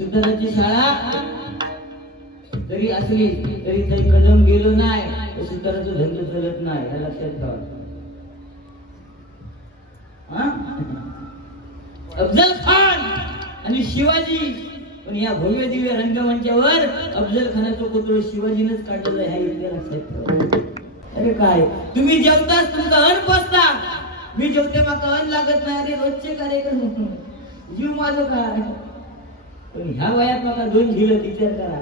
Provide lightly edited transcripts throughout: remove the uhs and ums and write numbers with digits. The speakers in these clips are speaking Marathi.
सुताराची शाळा जरी असली तरी काही कदम गेलो नाही तर सुताराचं धंदे चालत नाही, हे लक्षात ठेवा. अफजल खान आणि शिवाजी, पण या भव्य दिव्य रंगमंचावर अफजल खानाचं पुतळ शिवाजीनेच काढलेलं आहे, हे लक्षात ठेवा. अरे काय तुम्ही जेवताच तुमचा अन्न पचता, मी जेवते माका अन्न लागत नाही. अरे रोजचे कार्यक्रम जीव माझं काय, पण ह्या वयात माका 2 झिलं विचार करा.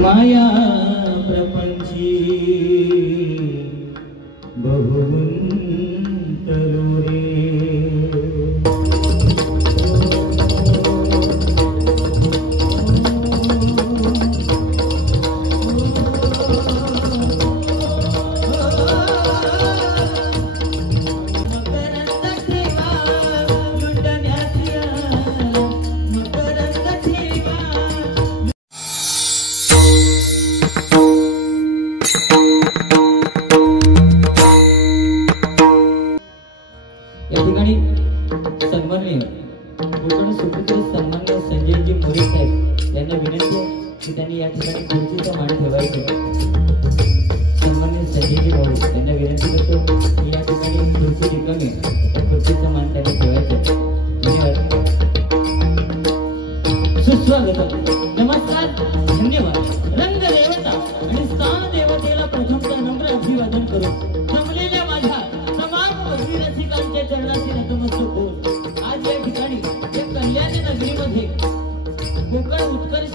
माया प्रपंची बहुंत रे, नमस्कार, धन्यवाद. रंग देवता आणि स्थान देवतेला प्रथमतः नम्र अभिवादन करू. जमलेल्या माझ्या तमाम भक्ती रसिकांच्या चरणाशी नतमस्तक होऊन आज या ठिकाणी या कल्याण नगरीमध्ये कोकण उत्कर्ष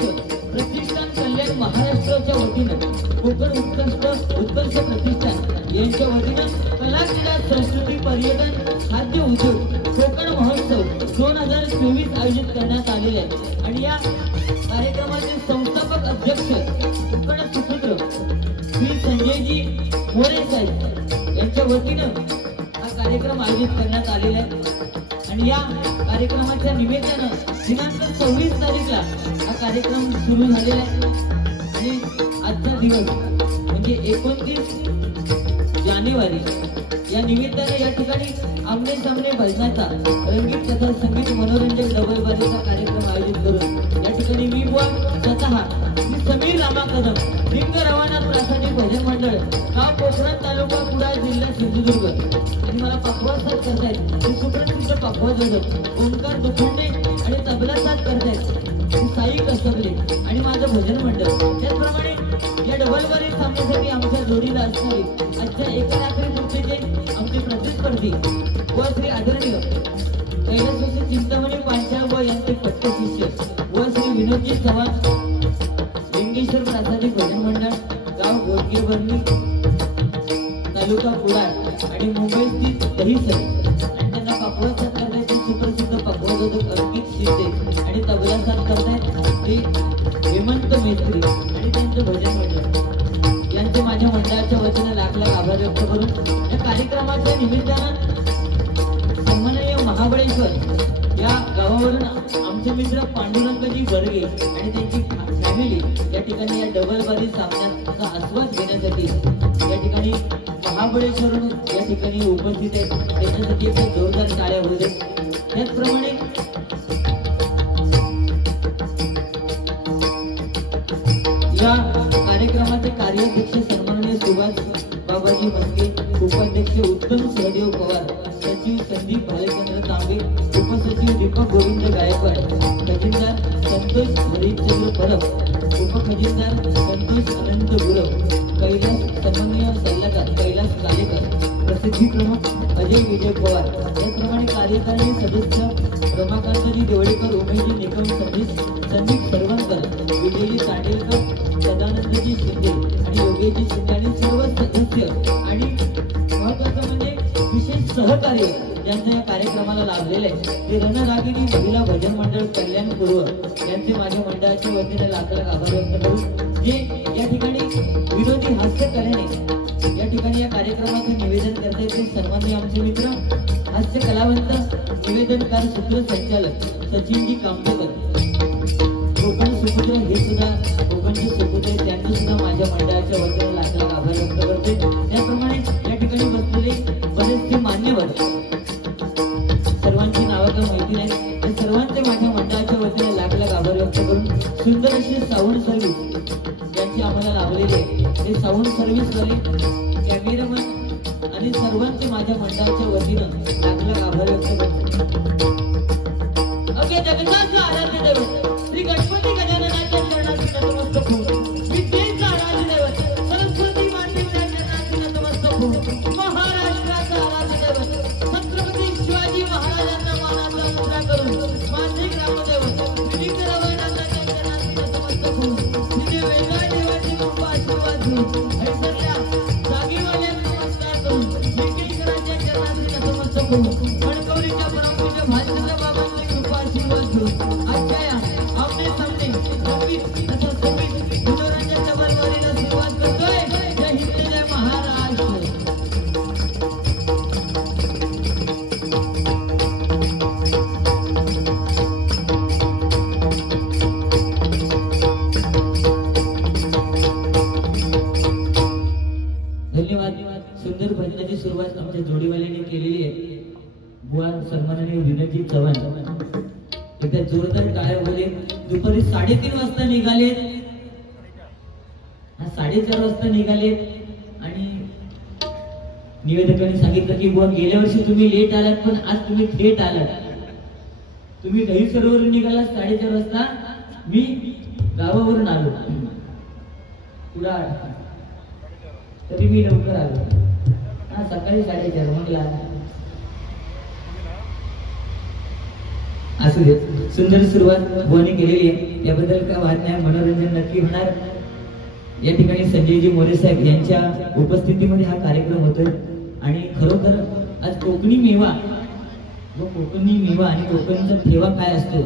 प्रतिष्ठान कल्याण महाराष्ट्राच्या वतीनं कोकण उत्कर्ष प्रतिष्ठान यांच्या वतीनं कला क्रीडा संस्कृती पर्यटन खाद्य उद्योग कोकण महोत्सव 2024 आयोजित करण्यात आलेले आहे. आणि या कार्यक्रमाचे संस्थापक अध्यक्ष कोकण सुपुत्र श्री संजयजी मोरे साहेब यांच्या वतीनं हा कार्यक्रम आयोजित करण्यात आलेला आहे. आणि या कार्यक्रमाच्या निमित्तानं दिनांक 26 तारीखला हा कार्यक्रम सुरू झालेला आहे. आणि आजचा दिवस म्हणजे 29 जानेवारी या निमित्ताने या ठिकाणी आमने सामने भजनाचा रंगीत तथा संगीत मनोरंजक डबलबाजीचा कार्यक्रम आयोजित करून या ठिकाणी मी स्वतः समीर रामा कदम लिंग रवाना प्रासादिक भजन मंडळ गाव पोखरण तालुका कुडाळ जिल्हा सिंधुदुर्ग आणि मला पखवाज साथ करतायत सुप्रसिद्ध पखवाज वादक ओंकार दुखंडे आणि तबला साथ करतायत साई कसबले आणि माझं भजन मंडळ. त्याचप्रमाणे या डबलबाजी सामन्यासाठी आमच्या जोडीला असणारी आजच्या एका रात्रीपूर्तीचे आमचे प्रतिस्पर्धी व श्री आदरणीय कैलासवासी चिंतामणी पांचाळ यांचे पट्ट शिष्य व श्री विनोदजी चव्हाण लिंगेश्वर प्रासादिक भजन मंडळ गाव गोडगेबर्णी तालुका कुडाळ आणि मुंबई स्थित दहिसर आणि त्यांना पखवाज साथ करतायत सुप्रसिद्ध पखवाजवादक अंकित शिंदे आणि तबला साथ करतायत श्री हेमंत मेत्री आणि त्यांचं भजन मंडळ यांचे माझ्या मंडळाच्या वतीने लाख लाख आभार व्यक्त करून या कार्यक्रमाच्या निमित्तानं सन्माननीय महाबळेश्वर या गावावरून आमचे मित्र पांडुरंगजी बर्गे आणि त्यांची फॅमिली या ठिकाणी या डबलबाजी सामन्याचा आस्वाद घेण्यासाठी या ठिकाणी महाबळेश्वरून या ठिकाणी उपस्थित आहेत. त्यांच्यासाठी एक जोरदार टाळ्या होऊ दे. त्याचप्रमाणे या कार्यक्रमाचे कार्याध्यक्ष सन्माननीय सुभाष बाबाजी मस्के, उपाध्यक्ष उत्तम सहदेव पवार, सचिव संदीप भालचंद्र तांबे, उपसचिव दीपक गोविंद गायकवाड, खजिनदार संतोष हरिश्चंद्र परब, उपखजिनदार संतोष अनंत गुरव, कैलास सन्माननीय सल्लागार कैलास कालेकर, प्रसिद्धी प्रमुख अजय विजय पवार. त्याचप्रमाणे कार्यकारिणी सदस्य रमाकांतजी देवळेकर, उमेशजी निकम, संदीप सरवणकर, विजयजी तांडेलकर, सदानंदजी शिंदे आणि योगेशजी शिंदे आणि सर्व सदस्य आणि महत्वाचं म्हणजे विशेष सहकार्य ज्यांचं या कार्यक्रमाला लाभलेले आहे ते रणरागिणी महिला भजन मंडळ कल्याण पूर्व यांचे माझ्या मंडळाच्या वतीने लाख लाख आभार व्यक्त करू जे या ठिकाणी विनोदी हास्य कलेने या ठिकाणी या कार्यक्रमाचं निवेदन करते. ते सन्माननीय आमचे मित्र हास्य कलावंत निवेदनकार सूत्रसंचालक सचिनजी कामतेकर कोकण सुपुत्र हे सुद्धा कोकणचे सुपुत्र त्यांनी सुद्धा माझ्या माझ्या मंडळाच्या वतीने लाख आभार व्यक्त करते। त्याप्रमाणे या ठिकाणी बसलेले बरेचसे मान्यवर सर्वांची नावं तर माहिती नाही, त्या सर्वांचे माझ्या मंडळाच्या वतीने लाख आभार व्यक्त करून सुंदर अशी साऊंड सर्व्हिस ज्यांची आम्हाला लाभलेली आहे ते साऊंड सर्व्हिस वाले कॅमेरामन आणि सर्वांचे माझ्या मंडळाच्या वतीनं लाख आभार व्यक्त करतो। ओके, जगताचं आराध्य दैवत श्री गणपती गजाननाच्या चरणाची नतमस्तक होऊन, विद्येचं आराध्य दैवत सरस्वती मातेच्या चरणाची नतमस्तक होऊन, महाराष्ट्राचं आराध्य दैवत छत्रपती शिवाजी महाराजांचा मानाचा मुद्रा करून माझे ग्रामदैवत श्रीकरवैनाथाच्या चरणाची नतमस्तक होऊन, तिथे वेगळ्या देवाची कृपा आशीर्वाद घेऊन ऐश्वर्या जागेवाल्यांना नमस्कार करून निकेशकरांच्या चरणाची नतमस्तक होऊन कणकवलीच्या परमपूज्य भास्कर बाबांची कृपा आशीर्वाद घेऊन आजच्या या आमने सामने नवीन तथा संगीत मनोरंजनाच्या बरोबरीला सुरुवात करतोय। जय हिंद, जय महाराष्ट्र। धन्यवाद। सुंदर भजनाची सुरुवात आमच्या जोडीवाल्यांनी केलेली आहे। बुवा सन्माननीय विनोदजी चव्हाण एकदा जोरदार टाळ्या बोले। दुपारी 3:30 वाजता निघालेत, 4:30 वाजता निघालेत आणि निवेदकांनी सांगितलं की बुवा गेल्या वर्षी तुम्ही लेट आलात पण आज तुम्ही थेट आलात। तुम्ही दहीसरवरून निघालात 4:30 वाजता, मी गावावरून आलो पुढा, तरी मी लवकर आलो। सकाळी 4:30 म्हटला असू दे। सुंदर सुरुवात बुवाने केलेली आहे, याबद्दल काय वाद नाही, मनोरंजन नक्की होणार। या ठिकाणी संजयजी मोरे साहेब यांच्या उपस्थितीमध्ये हा कार्यक्रम होतोय आणि खरोखर आज कोकणी मेवा व कोकणी मेवा आणि कोकणचा ठेवा काय असतो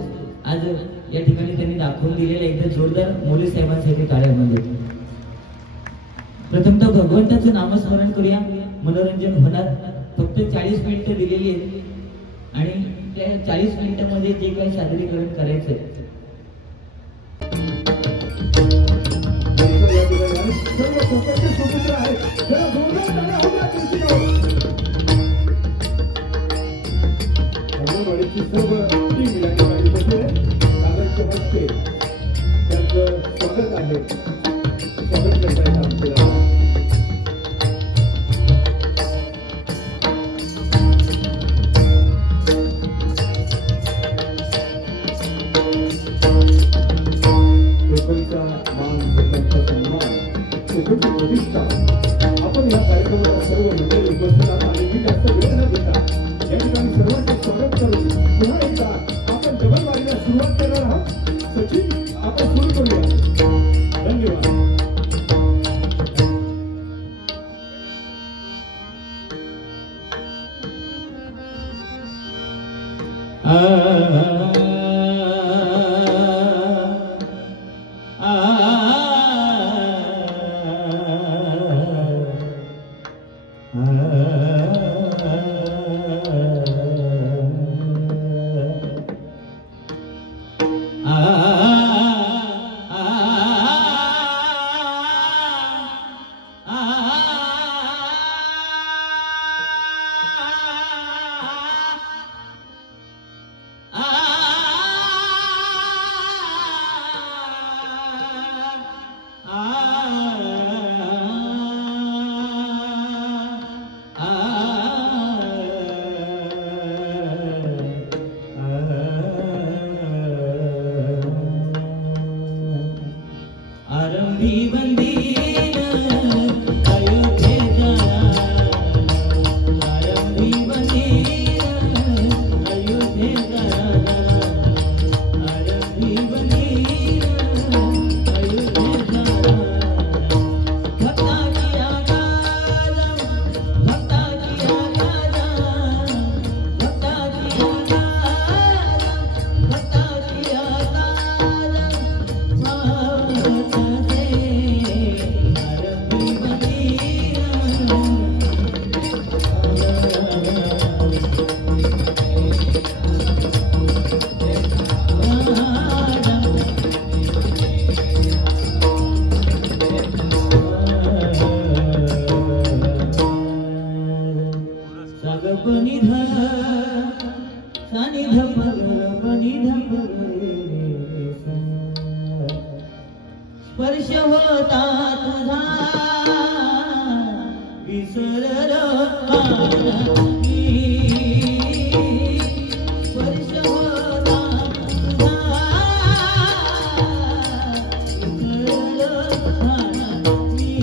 आज या ठिकाणी त्यांनी दाखवून दिलेलं। एकदा जोरदार मोरे साहेबांसाठी टाळ्या म्हणजे। प्रथमतः भगवंताचं नामस्मरण करूया, मनोरंजन होणार। फक्त 40 मिनिटं दिलेली आहेत आणि त्या 40 मिनिटांमध्ये जे काही सादरीकरण करायचंय आपण या कार्यक्रमाला सर्व मंडळी उपस्थित आहात आणि मी जास्त वेळ न देता या ठिकाणी सर्वांचे स्वागत करून पुन्हा एकदा आपण डबलवारीला सुरुवात करणार आहोत। सचिन, आपण सुरू करूया। धन्यवाद। Ah पनी ध सानी ध पग पनी ध पग रे सा. स्पर्श होता तुझा विसरलो मी. स्पर्श होता तुझा विसरलो मी.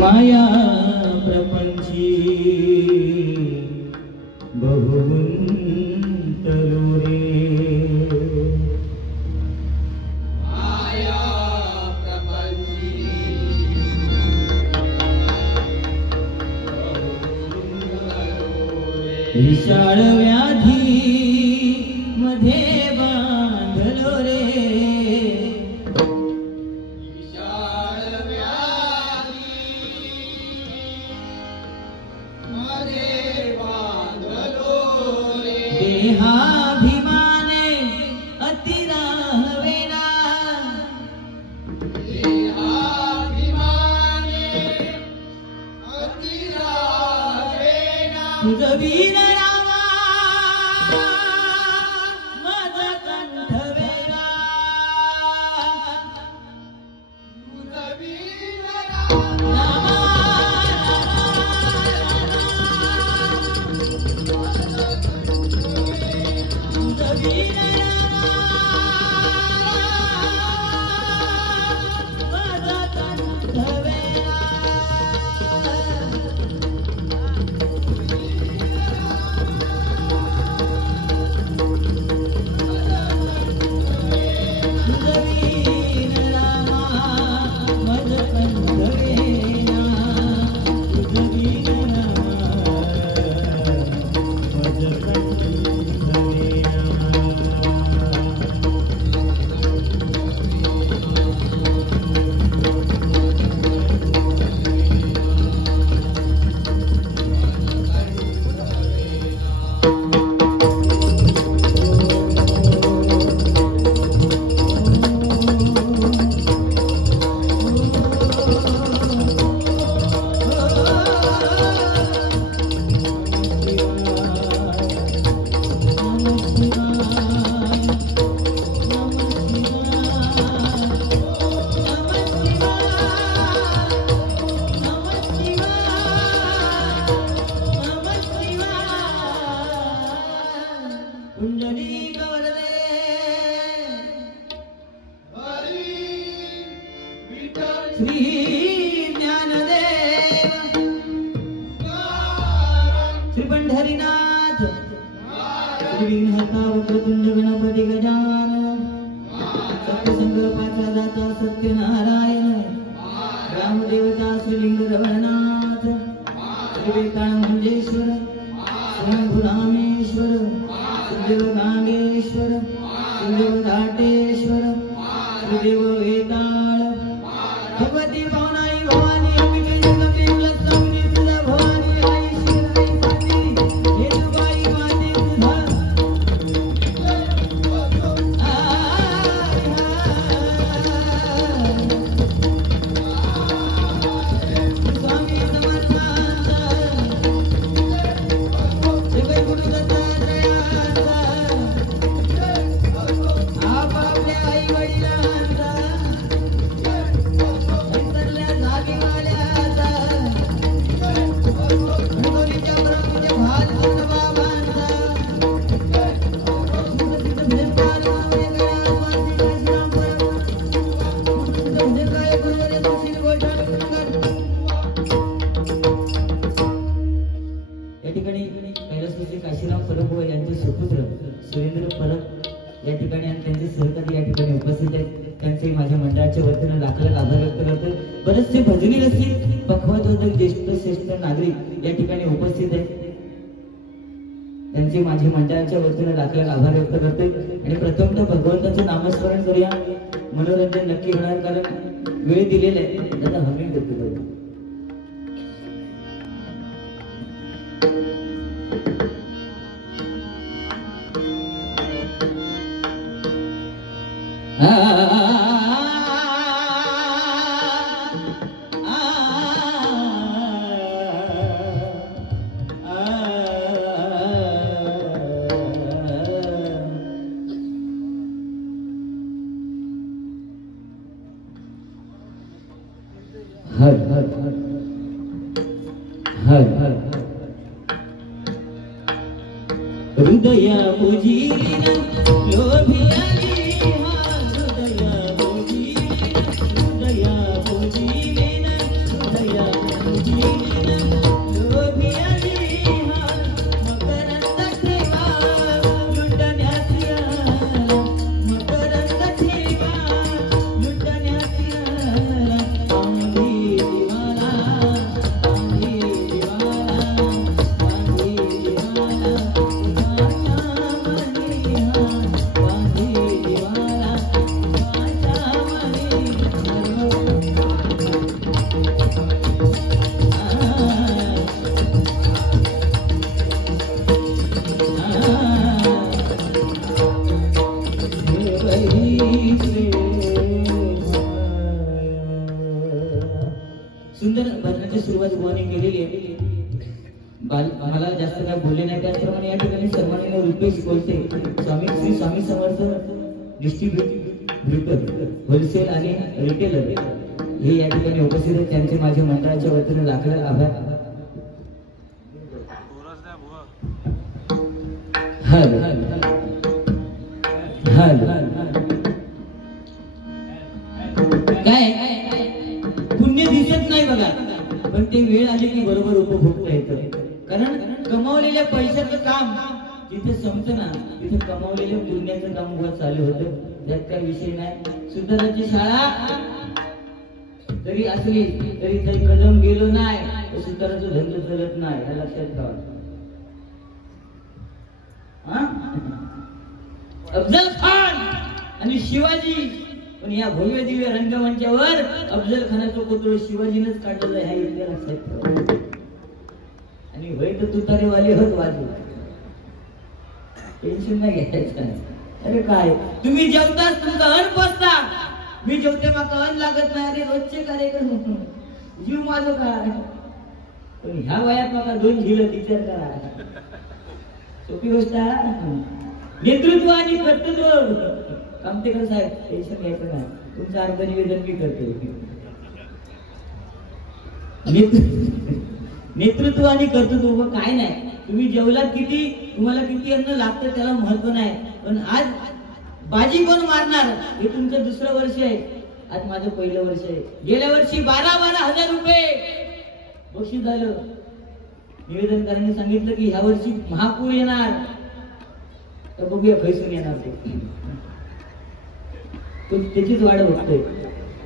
माया प्रपंची बहुमंतलो रे. माया प्रपंची विशाळ व्याधी मध्ये बांधलो रे. देहाभिमाने अतिराहवेना. तुझ वीर रामा माझा कंठ वेला. श्री ज्ञानदेव श्री पंढरीनाथ श्री विघ्नहर्ता वक्रतुंड गणपती गजानन सत्यसंकल्पाचा दाता सत्यनारायण रामदेवता श्रीलिंग रवळनाथ श्री वेताळमंजेश्वर रामेश्वर श्रीदेव गांगेश्वर श्रीदेव घाटेश्वर श्रीदेव वेताळ भगवती भावनाई भवानी अंबिके जगदंबे कुलस्वामिनी तुझा भवानी आई शिवराई साती येसुबाई माते तुझा स्वामी समर्थांचा सगळे गुरु दत्तात्रयाचा आपापल्या आई वडिलांचा विसरल्या जागेवाल्याचा मुलीच्या परमपूज्य भालचंद्र बाबांचा सुप्रसिद्ध भजनकार मामेकळा स्वामी काशीराम परम सुप्रसिद्ध भजनगायक गुरुवर्य सुशील गोठाणे गुरुनगर. या ठिकाणी कैलासवासी काशीराम परम यांचे सुपुत्र सुरेंद्र परब या ठिकाणी आणि त्यांचे सहकारी या ठिकाणी उपस्थित आहेत. त्यांचे माझ्या मंडळाच्या वतीने लाख लाख आभार व्यक्त करतो. बरेचसे भजनी रसिक पक्वादोदक ज्येष्ठ श्रेष्ठ नागरिक या ठिकाणी उपस्थित आहेत. त्यांचे माझ्या मंडळाच्या वतीने लाख लाख आभार व्यक्त करते. आणि प्रथमतः भगवंताचं नामस्मरण करूया. मनोरंजन नक्की होणार कारण वेळ दिलेला आहे. दादा हमी करतो. हर हर हर हर हृदया मुजीरिना लोभियाली हृदया मुजीरिना लोभियाली मकरंद ठेवा लुटण्याच्या मकरंद ठेवा लुटण्याच्या सुंदर भजनाची सुरुवात बुवाने केलेली आहे. मला जास्त काय बोलले नाही. त्याचप्रमाणे या ठिकाणी सन्माननीय रुपेश कोलते श्री स्वामी समर्थ डिस्ट्रीब्युटर होलसेल आणि रिटेलर हे या ठिकाणी उपस्थित आहेत. त्यांचे माझ्या मंडळाच्या वतीने लाख लाख आभार. हल हल काय पुण्य दिसत नाही बघा, पण ते वेळ आली की बरोबर उपभोगता येतं. कारण कमावलेल्या पैशाचं काम जिथे संपतं ना तिथे कमावलेल्या पुण्याचं काम उभं चालू होतं. त्यात काही विषय नाही. सुताराची शाळा जरी असली तरी काही कदम गेलो नाही तर सुताराचं धंदा चालत नाही. हे लक्षात ठेवा. अफजल खान आणि शिवाजी पण या भव्य दिव्य रंगमंचावर अफजल खानाचं पुतळ शिवाजीनंच काढलेलं आहे. हे लक्षात ठेवा. आणि वय तर तुतारेवाले होत वाजू. टेन्शन नाही घ्यायचं. अरे काय तुम्ही जेवताच तुमचा अन्न पसता. मी जेवते माका अन्न लागत नाही. अरे रोजचे कार्यक्रम जीव माझं काय. पण ह्या वयात माका 2 झिलं विचार करा. सोपी गोष्ट आहे. नेतृत्व आणि कर्तृत्व कामतेकर साहेब टेन्शन घ्यायचं नाही. तुमचं अर्ध निवेदन मी करते. नेतृत्व आणि कर्तृत्व काय नाही. तुम्ही जेवलात किती तुम्हाला किती अन्न लागतं त्याला महत्व नाही. पण आज बाजी कोण मारणार हे तुमचं दुसरं वर्ष आहे. आज माझं पहिलं वर्ष आहे. गेल्या वर्षी 12,000 रुपये बक्षीस झालं. निवेदनकारांनी सांगितलं की ह्या वर्षी महापूर येणार. तर बघूया खैसून येणार ते त्याचीच वाढ बघतोय.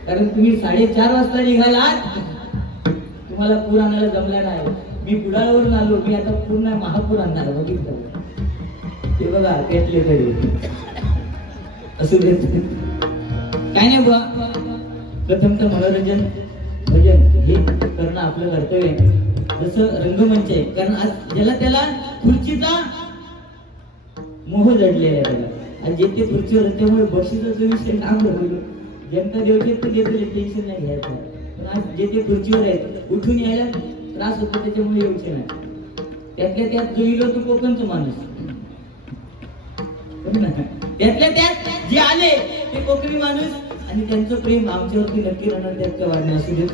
कारण तुम्ही 4:30 वाजता निघालात. तुम्हाला पूर आणायला जमला नाही. मी कुडाळवरून आलो. मी आता पूर्ण महापूर आणणार बघितलं ते बघा. त्यातले तरी असू देत काय नाही बा. प्रथम तर मनोरंजन भजन हे करणं आपलं कर्तव्य आहे. जसं रंगमंच आहे. कारण आज ज्याला त्याला खुर्चीचा मोह जडलेला आहे बघा. आणि जे ते खुर्चीवर त्यामुळे बक्षिसाचा विषय लांब होईल. जनता देवचे तर घेतले टेन्शन नाही घ्यायचं. पण आज जे ते खुर्चीवर आहेत उठून यायला त्रास होतो त्याच्यामुळे येऊचे नाही. त्यातल्या त्यात जो इलो तो कोकणचा माणूस. त्यातल्या त्यात जे आले ते कोकणी माणूस आणि त्यांचं प्रेम आमच्यावरती नक्की राहणार. त्यात काय वाढणार असू देत.